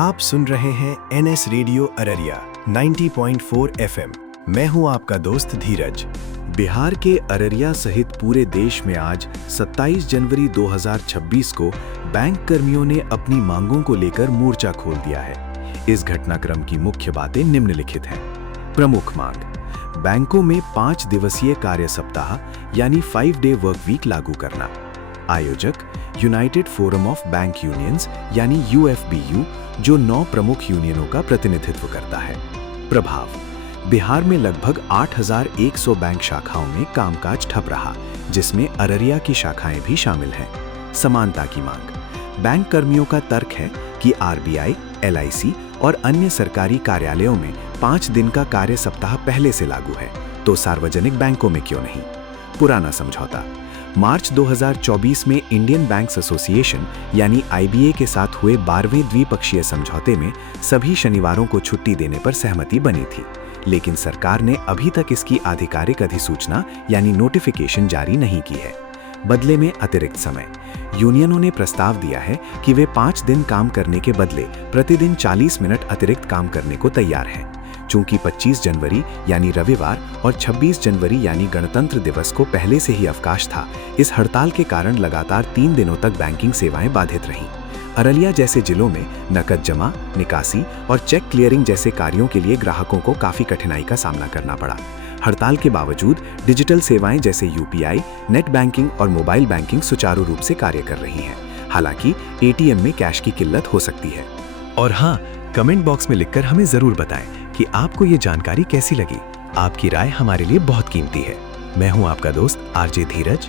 आप सुन रहे हैं एनएस रेडियो अररिया 90.4 एफएम। मैं हूं आपका दोस्त धीरज। बिहार के अररिया सहित पूरे देश में आज 27 जनवरी 2026 को बैंक कर्मियों ने अपनी मांगों को लेकर मोर्चा खोल दिया है। इस घटनाक्रम की मुख्य बातें निम्नलिखित हैं। प्रमुख मांग, बैंकों में 5 दिवसीय कार्य सप्ताह यानी 5 डे वर्क वीक लागू करना। आयोजक United forum of bank unions यानी यूएफबीयू, जो 9 प्रमुख यूनियनों का प्रतिनिधित्व करता है। प्रभाव, बिहार में लगभग 8,100 बैंक शाखाओं में कामकाज ठप रहा, जिसमें अररिया की शाखाएं भी शामिल हैं। समानता की मांग, बैंक कर्मियों का तर्क है कि आरबीआई, एलआईसी और अन्य सरकारी कार्यालयों में 5 दिन का कार्य सप्ताह पहले से लागू है, तो सार्वजनिक बैंकों में क्यों नहीं। पुराना समझौता, मार्च 2024 में इंडियन बैंक्स एसोसिएशन यानी आईबीए के साथ हुए 12वें द्विपक्षीय समझौते में सभी शनिवारों को छुट्टी देने पर सहमति बनी थी, लेकिन सरकार ने अभी तक इसकी आधिकारिक अधिसूचना यानी नोटिफिकेशन जारी नहीं की है। बदले में अतिरिक्त समय, यूनियनों ने प्रस्ताव दिया है कि वे 5 दिन काम करने के बदले प्रतिदिन 40 मिनट अतिरिक्त काम करने को तैयार हैं। चूंकि 25 जनवरी यानी रविवार और 26 जनवरी यानी गणतंत्र दिवस को पहले से ही अवकाश था, इस हड़ताल के कारण लगातार 3 दिनों तक बैंकिंग सेवाएं बाधित रहीं। अररिया जैसे जिलों में नकद जमा, निकासी और चेक क्लियरिंग जैसे कार्यों के लिए ग्राहकों को काफी कठिनाई का सामना करना पड़ा। हड़ताल के बावजूद डिजिटल सेवाएं जैसे यूपीआई, नेट बैंकिंग और मोबाइल बैंकिंग सुचारू रूप से कार्य कर रही हैं। हालांकि एटीएम में कैश की किल्लत हो सकती है। और हाँ, कमेंट बॉक्स में लिखकर हमें जरूर बताएं कि आपको ये जानकारी कैसी लगी। आपकी राय हमारे लिए बहुत कीमती है। मैं हूं आपका दोस्त आरजे धीरज।